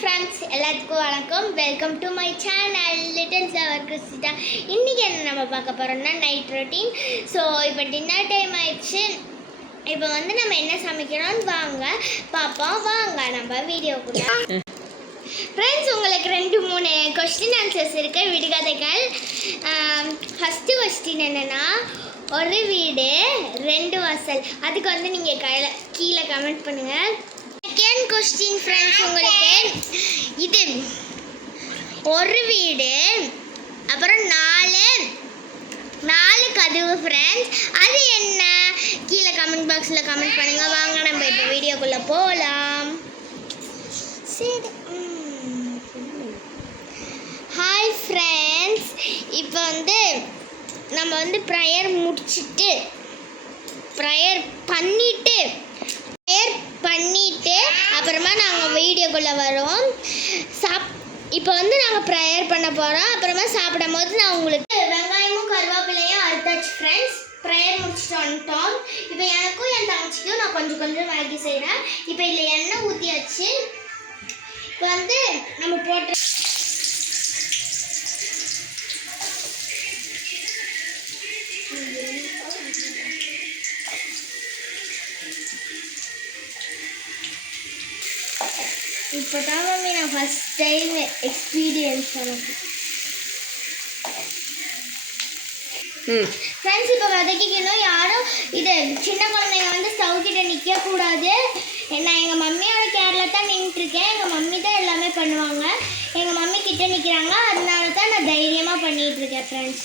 Friends எல்லாத்துக்கும் வணக்கம். Welcome to my channel little flower Christina. இன்றைக்கி என்ன நம்ம பார்க்க போகிறோம்னா நைட் ரொட்டீன். ஸோ இப்போ டின்னர் டைம் ஆயிடுச்சு. இப்போ நம்ம என்ன சமைக்கிறோம்னு வாங்க பார்ப்போம். வாங்க நம்ம வீடியோக்குள்ள. ஃப்ரெண்ட்ஸ், உங்களுக்கு 2-3 கொஸ்டின் ஆன்சர்ஸ் இருக்கு விடுகதைகள். ஃபஸ்ட்டு கொஸ்டின் என்னென்னா, ஒரு வீடு 2 வாசல். அதுக்கு நீங்கள் கீழே கமெண்ட் பண்ணுங்கள். செகண்ட் கொஸ்டின் ஃப்ரெண்ட்ஸ், உங்களுக்கு இது ஒரு வீடு அப்புறம் 4 கதவு ஃப்ரெண்ட்ஸ். அது என்ன? கீழே கமெண்ட் பாக்ஸில் கமெண்ட் பண்ணுங்கள். வாங்க நம்ம இப்போ வீடியோக்குள்ளே போகலாம். சரி, ஹாய் ஃப்ரெண்ட்ஸ். இப்போ நம்ம ப்ரேயர் முடிச்சுட்டு ப்ரேயர் பண்ணிவிட்டு அப்புறமா நாங்கள் வீடியோக்குள்ளே வரோம். இப்போ நாங்கள் ப்ரேயர் பண்ண போகிறோம். அப்புறமா சாப்பிடும் போது நான் உங்களுக்கு வெங்காயமும் கருவேப்பிலையும் அறுத்தாச்சு ஃப்ரெண்ட்ஸ். ப்ரேயர் முடிச்சுட்டு வந்துட்டோம். இப்போ எனக்கும் என் தங்கச்சிக்கும் நான் கொஞ்சம் மேகி செய்கிறேன். இப்போ இதில் எண்ணெய் ஊற்றியாச்சு. இப்போ நம்ம போட்டு இப்போ தான் மம்மி நான் ஃபஸ்ட் டைம் எக்ஸ்பீரியன்ஸ் எனக்கு. ஃப்ரெண்ட்ஸ், இப்போ வதக்கிக்கணும். யாரும் இது சின்ன குழந்தைங்க ஸ்டவ் கிட்ட நிற்கக்கூடாது. நான் எங்கள் மம்மியோட கேரில் தான் நின்றுட்டுருக்கேன். எங்கள் மம்மி தான் எல்லாமே பண்ணுவாங்க. எங்கள் மம்மி கிட்ட நிற்கிறாங்க, அதனால தான் நான் தைரியமாக பண்ணிகிட்ருக்கேன் ஃப்ரெண்ட்ஸ்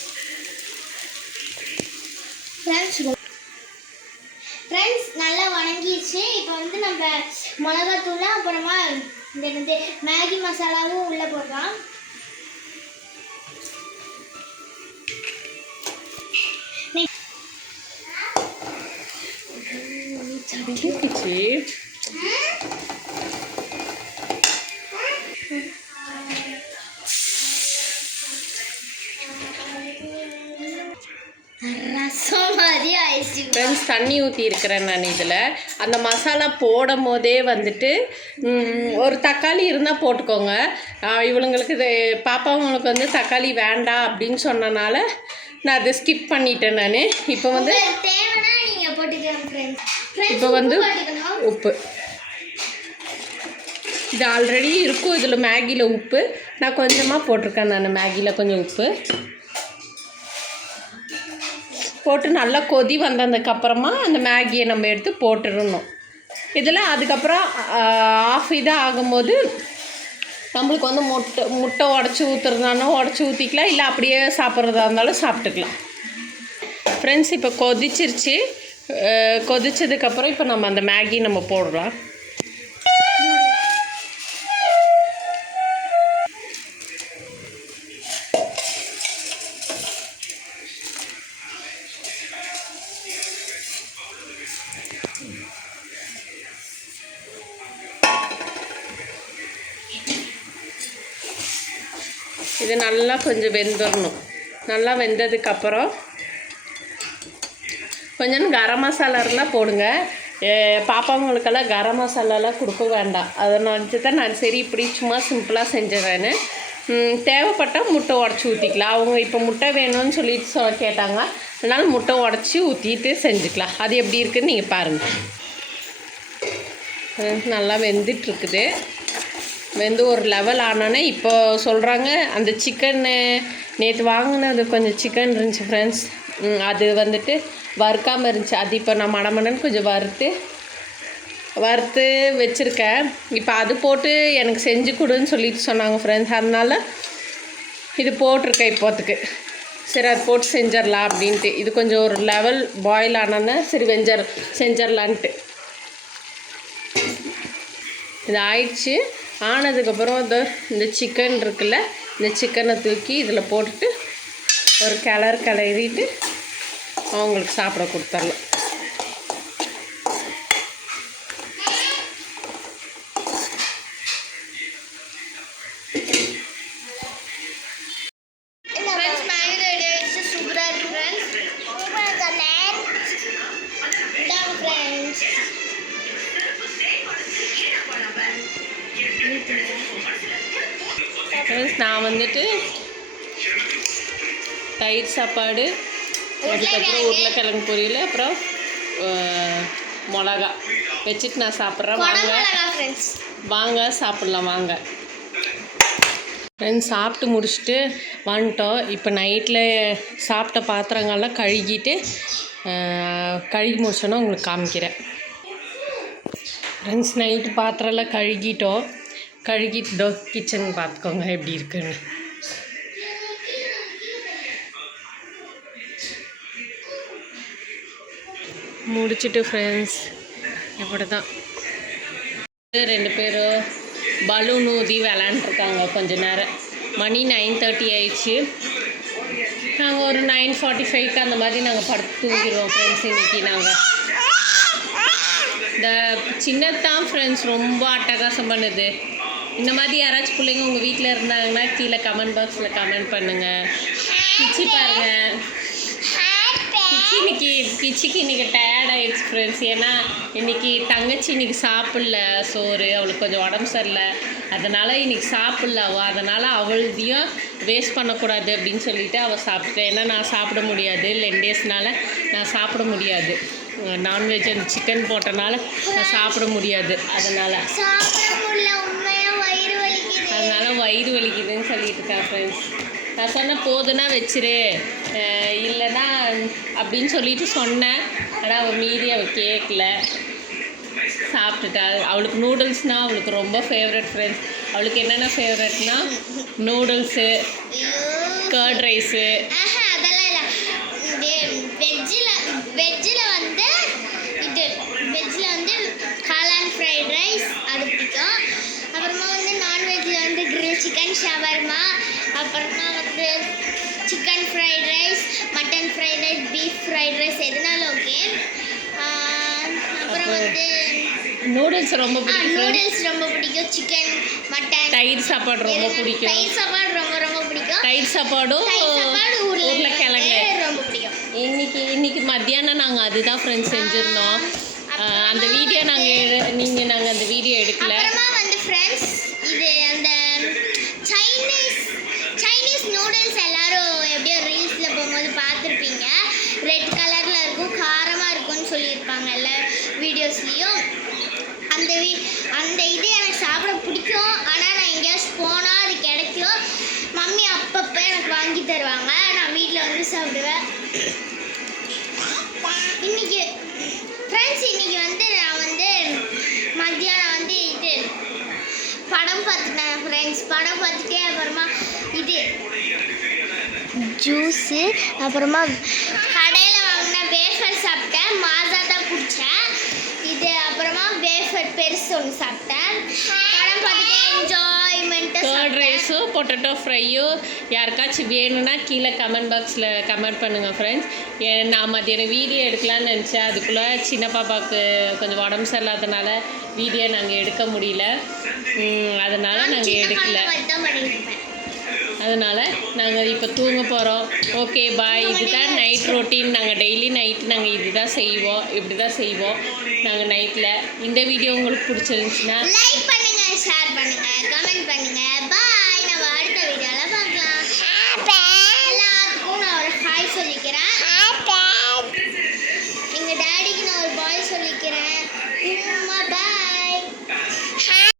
நல்லா வணங்கிடுச்சு. இப்போ நம்ம மிளகாத்தூள் அப்புறமா இந்த மேகி மசாலாவும் உள்ளே போடுறோம். ரசம் மாதிரி ஆயிடுச்சு ஃப்ரெண்ட்ஸ். தண்ணி ஊற்றி இருக்கிறேன் நான். இதில் அந்த மசாலா போடும் போதே ஒரு தக்காளி இருந்தால் போட்டுக்கோங்க. இவளுங்களுக்கு பாப்பாவங்களுக்கு தக்காளி வேண்டாம் அப்படின்னு சொன்னனால நான் அதை ஸ்கிப் பண்ணிட்டேன் நான். இப்போ இப்போ உப்பு இது ஆல்ரெடி இருக்கும். இதில் மேகியில் உப்பு நான் கொஞ்சமாக போட்டிருக்கேன். நான் மேகியில் கொஞ்சம் உப்பு போட்டு நல்லா கொதி வந்ததுக்கப்புறமா அந்த மேகியை நம்ம எடுத்து போட்டுடணும் இதில். அதுக்கப்புறம் ஆஃப் இதாக ஆகும்போது நம்மளுக்கு முட்டை உடச்சி ஊற்றுறதுனாலும் உடச்சி ஊற்றிக்கலாம், இல்லை அப்படியே சாப்பிட்றதா இருந்தாலும் சாப்பிட்டுக்கலாம் ஃப்ரெண்ட்ஸ். இப்போ கொதிச்சிருச்சு. கொதிச்சதுக்கப்புறம் இப்போ நம்ம அந்த மேகி நம்ம போடலாம். இது நல்லா கொஞ்சம் வெந்துடணும். நல்லா வெந்ததுக்கப்புறம் கொஞ்சம் கரம் மசாலா இருந்தால் போடுங்க. பாப்பாங்களுக்கெல்லாம் கரம் மசாலாலாம் கொடுக்க வேண்டாம். அதை நினச்சி தான் நான் சரி இப்படி சும்மா சிம்பிளாக செஞ்சிடறேன்னு. தேவைப்பட்டால் முட்டை உடச்சி ஊற்றிக்கலாம். அவங்க இப்போ முட்டை வேணும்னு சொல்லிட்டு கேட்டாங்க. அதனால் முட்டை உடச்சி ஊற்றிட்டு செஞ்சுக்கலாம். அது எப்படி இருக்குதுன்னு நீங்கள் பாருங்கள். நல்லா வெந்துட்டுருக்குது. வெந்து ஒரு லெவல் ஆனோன்னே இப்போ சொல்கிறாங்க அந்த சிக்கன்னு நேற்று வாங்கினது கொஞ்சம் சிக்கன் இருந்துச்சு ஃப்ரெண்ட்ஸ். அது வறுக்காமல் இருந்துச்சு. அது இப்போ நான் மடமடன்னு கொஞ்சம் வறுத்து வச்சுருக்கேன். இப்போ அது போட்டு எனக்கு செஞ்சு கொடுன்னு சொல்லிட்டு சொன்னாங்க ஃப்ரெண்ட்ஸ். அதனால் இது போட்டிருக்கேன் இப்போத்துக்கு. சரி, அது போட்டு செஞ்சிடலாம் அப்படின்ட்டு. இது கொஞ்சம் ஒரு லெவல் பாயில் ஆனோன்னே சரி செஞ்சிடலான்ட்டு இது ஆயிடுச்சு. ஆனதுக்கப்புறம் இந்த சிக்கன் இருக்குல்ல, இந்த சிக்கனை தூக்கி இதில் போட்டுட்டு ஒரு கிளறிட்டு அவங்களுக்கு சாப்பிட கொடுத்துடலாம். ஃப்ரெண்ட்ஸ் நான் வந்துட்டு தயிர் சாப்பாடு, அதுக்கப்புறம் உருளைக்கிழங்கு பொரியல், அப்புறம் மிளகா வச்சுட்டு நான் சாப்பிட்றேன். வாங்க சாப்பிட்லாம் வாங்க. ஃப்ரெண்ட்ஸ் சாப்பிட்டு முடிச்சுட்டு வந்துட்டோம். இப்போ நைட்டில் சாப்பிட்ட பாத்திரங்கள்லாம் கழுகிட்டு கழுகி முடிச்சோன்னா உங்களுக்கு காமிக்கிறேன். ஃப்ரெண்ட்ஸ் நைட்டு பாத்திரம்லாம் கழுகிட்டு கிச்சன் பார்த்துக்கோங்க எப்படி இருக்குன்னு. முடிச்சுட்டு ஃப்ரெண்ட்ஸ் இப்படி தான் 2 பேரும் பலூன் ஊதி விளாண்டுருக்காங்க கொஞ்ச நேரம். மணி 9:30 ஆயிடுச்சு. நாங்கள் ஒரு 9:45 அந்த மாதிரி நாங்கள் படுத்து தூங்கிடுவோம் ஃப்ரெண்ட்ஸ். இன்றைக்கி நாங்கள் இந்த சின்னதான் ஃப்ரெண்ட்ஸ் ரொம்ப அட்டகாசம் பண்ணுது. இந்த மாதிரி யாராச்சும் பிள்ளைங்க உங்கள் வீட்டில் இருந்தாங்கன்னா கீழே கமெண்ட் பாக்ஸில் கமெண்ட் பண்ணுங்கள். கிச்சி பாருங்கள், கிச்சிக்கு இன்றைக்கி டயர்ட் ஆகிடுச்சு ஃப்ரெண்ட்ஸ். ஏன்னா இன்றைக்கி தங்கச்சி இன்றைக்கி சாப்பிட்ல சோறு, அவளுக்கு கொஞ்சம் உடம்பு சரியில்லை, அதனால் இன்றைக்கி சாப்பிட்ல அவள். அதனால் அவள்தையும் வேஸ்ட் பண்ணக்கூடாது அப்படின்னு சொல்லிவிட்டு அவள் சாப்பிட்டேன். ஏன்னா நான் சாப்பிட முடியாது, 2 டேஸ்னால் நான் சாப்பிட முடியாது. நான்வெஜ் அந்த சிக்கன் போட்டனால நான் சாப்பிட முடியாது. அதனால் வயிறு வலிக்குதுன்னு சொல்லிட்டு இருக்கேன் ஃப்ரெண்ட்ஸ். நான் சொன்னேன் போதுன்னா வச்சிரு, இல்லைன்னா அப்படின்னு சொல்லிட்டு சொன்னேன். ஆனால் அவள் மீறி அவள் கேட்கல, சாப்பிட்டுட்டா. அவளுக்கு நூடுல்ஸ்னால் அவளுக்கு ரொம்ப ஃபேவரட் ஃப்ரெண்ட்ஸ். அவளுக்கு என்னென்ன ஃபேவரட்னா நூடுல்ஸு, கர்ட் ரைஸு. வெஜ்ஜில் வந்து காளான் ஃப்ரைட் ரைஸ் அது பிடிக்கும். அப்புறமா வந்து நான்வெஜ்ஜில் வந்து கிரில் சிக்கன், ஷவர்மா, அப்புறமா வந்து chicken fried rice, mutton fried rice, beef fried rice எதுனாலும் ஓகே. அப்புறம் வந்து நூடுல்ஸ் ரொம்ப பிடிக்கும். சிக்கன், மட்டன், தயிர் சாப்பாடு ரொம்ப பிடிக்கும். தயிர் சாப்பாடும் உருளைக்கிழங்கு ரொம்ப பிடிக்கும். இன்னைக்கு மத்தியானம் நாங்கள் அதுதான் ஃப்ரெண்ட்ஸ் செஞ்சுருந்தோம். அந்த வீடியோ நாங்கள் அந்த வீடியோ எடுக்கல. அப்புறமா வந்து ஃப்ரெண்ட்ஸ் இது அந்த சைனீஸ் நூடுல்ஸ் எல்லாரும் எப்படியோ ரீல்ஸில் போகும்போது பார்த்துருப்பீங்க. ரெட் கலரில் இருக்கும், காரமாக இருக்கும்னு சொல்லியிருப்பாங்க எல்லா வீடியோஸ்லேயும். அந்த இது எனக்கு சாப்பிட பிடிக்கும். ஆனால் நான் எங்கேயாச்சும் போனால் அது கிடைக்கும். மம்மி அப்பப்போ எனக்கு வாங்கி தருவாங்க, நான் வீட்டில் வந்து சாப்பிடுவேன். இன்னைக்கு வந்து நான் வந்து மத்தியானம் வந்து இது படம் பார்த்துட்டேன் ஃப்ரெண்ட்ஸ். படம் பார்த்துட்டே அப்புறமா இது ஜூஸு, அப்புறமா கடையில் வாங்கின வேஃபர் சாப்பிட்டேன். மாசா தான் குடித்தேன். இது அப்புறமா வேஃபர் பெருசு ஒன்று சாப்பிட்டேன். படம் பார்த்துட்டே என்ஜாய்மெண்ட்டாக கர்ட் ரைஸும் பொட்டேட்டோ ஃப்ரையும் யாருக்காச்சும் வேணும்னா கீழே கமெண்ட் பாக்ஸில் கமெண்ட் பண்ணுங்கள் ஃப்ரெண்ட்ஸ். நான் மத்தியானம் வீடியோ எடுக்கலான்னு நினச்சேன். அதுக்குள்ளே சின்ன பாப்பாவுக்கு கொஞ்சம் உடம்பு சரியில்லாதனால வீடியோ நாங்கள் எடுக்க முடியல. அதனால் நாங்கள் எடுக்கல. அதனால் நாங்கள் இப்போ தூங்க போகிறோம். Okay bye. இதுதான் நைட் ரொட்டீன். நாங்கள் டெய்லி நைட்டு நாங்கள் இப்படி தான் செய்வோம் நாங்கள் நைட்டில். இந்த வீடியோ உங்களுக்கு பிடிச்சிருந்துச்சுன்னா